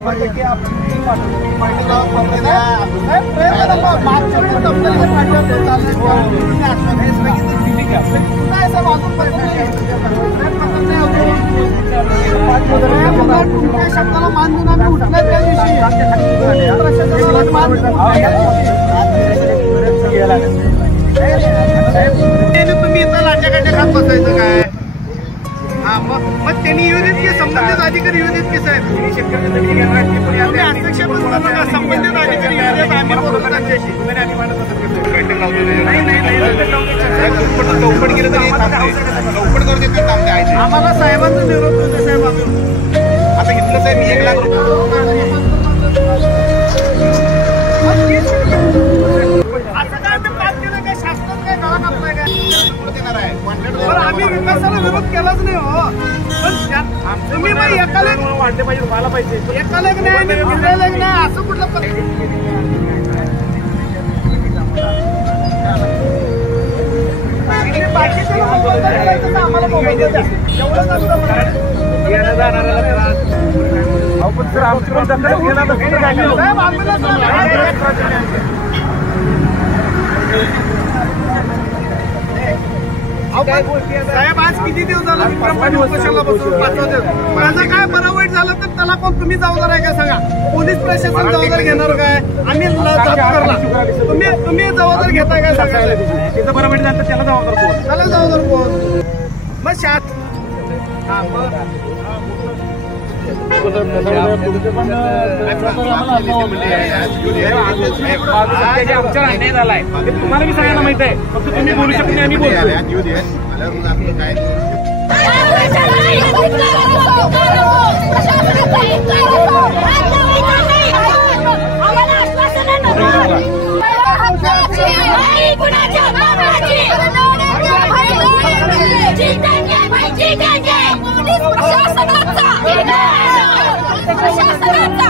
शब्दाला मान देऊन आम्ही उठले त्या दिवशी तुम्ही इथं लाट्याकाट्या खात बसायचं काय? हा मग त्यांनी येऊ देत की संबंधित अधिकारी येऊ देत की साहेब? संबंधित अधिकारी येऊ देत, आम्ही बोलतो त्यांच्याशी. चौपट गेलं तरी चौपट करू देत आम्हाला साहेबांचं निरोप होते साहेब. अजून आता घेतलं साहेब मी 1 लाख रुपये. असं काय ते पास केलं काय? शासनात काय गाळा कापलाय काय? आम्ही विकासाला विरोध केलाच नाही हो. पण तुम्ही मग एकाला वाटले पाहिजे, मला पाहिजे एकाला नाही फिरायला नाही असं कुठलं आम्हाला मोबाईल साहेब आज किती दिवस झाला विक्रमवाडी उपोषणाला बसून 5वा दिवस. माझं काय बरं वाईट झालं तर त्याला कोण तुम्ही जबाबदार आहे का सांगा? पोलीस प्रशासन जबाबदार घेणार काय? आम्ही तुम्ही जबाबदार घेताय काय सांगा? त्याचं बरं वाईट झालं तर त्याला जबाबदार कोण? त्याला जबाबदार कोण? मग शात आमच्या अन्याय झालाय तुम्हाला मी सगळ्यांना माहित आहे. फक्त तुम्ही बोलू शकत नाही, आम्ही बोलतो. प्रशासनाचा